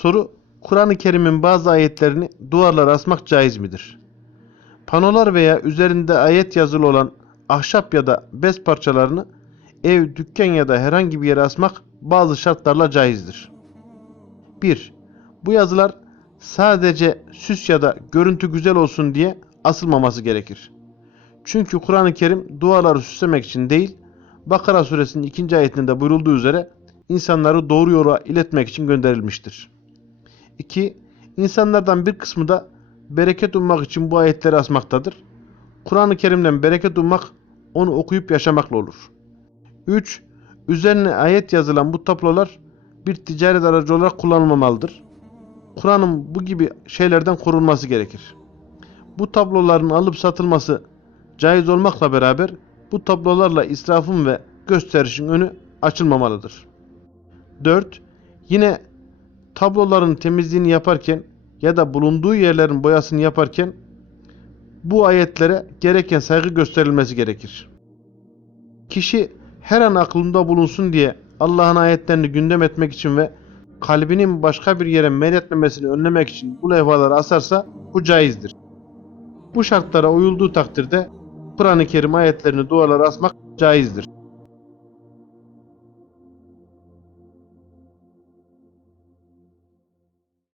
Soru Kur'an-ı Kerim'in bazı ayetlerini duvarlara asmak caiz midir? Panolar veya üzerinde ayet yazılı olan ahşap ya da bez parçalarını ev, dükkan ya da herhangi bir yere asmak bazı şartlarla caizdir. 1. Bu yazılar sadece süs ya da görüntü güzel olsun diye asılmaması gerekir. Çünkü Kur'an-ı Kerim duvarları süslemek için değil, Bakara suresinin ikinci ayetinde buyurulduğu üzere insanları doğru yola iletmek için gönderilmiştir. 2. İnsanlardan bir kısmı da bereket ummak için bu ayetleri asmaktadır. Kur'an-ı Kerim'den bereket ummak onu okuyup yaşamakla olur. 3. Üzerine ayet yazılan bu tablolar bir ticaret aracı olarak kullanılmamalıdır. Kur'an'ın bu gibi şeylerden korunması gerekir. Bu tabloların alıp satılması caiz olmakla beraber bu tablolarla israfın ve gösterişin önü açılmamalıdır. 4. Yine tabloların temizliğini yaparken ya da bulunduğu yerlerin boyasını yaparken bu ayetlere gereken saygı gösterilmesi gerekir. Kişi her an aklında bulunsun diye Allah'ın ayetlerini gündem etmek için ve kalbinin başka bir yere meyletmemesini önlemek için bu levhaları asarsa bu caizdir. Bu şartlara uyulduğu takdirde Kur'an-ı Kerim ayetlerini duvarlara asmak caizdir.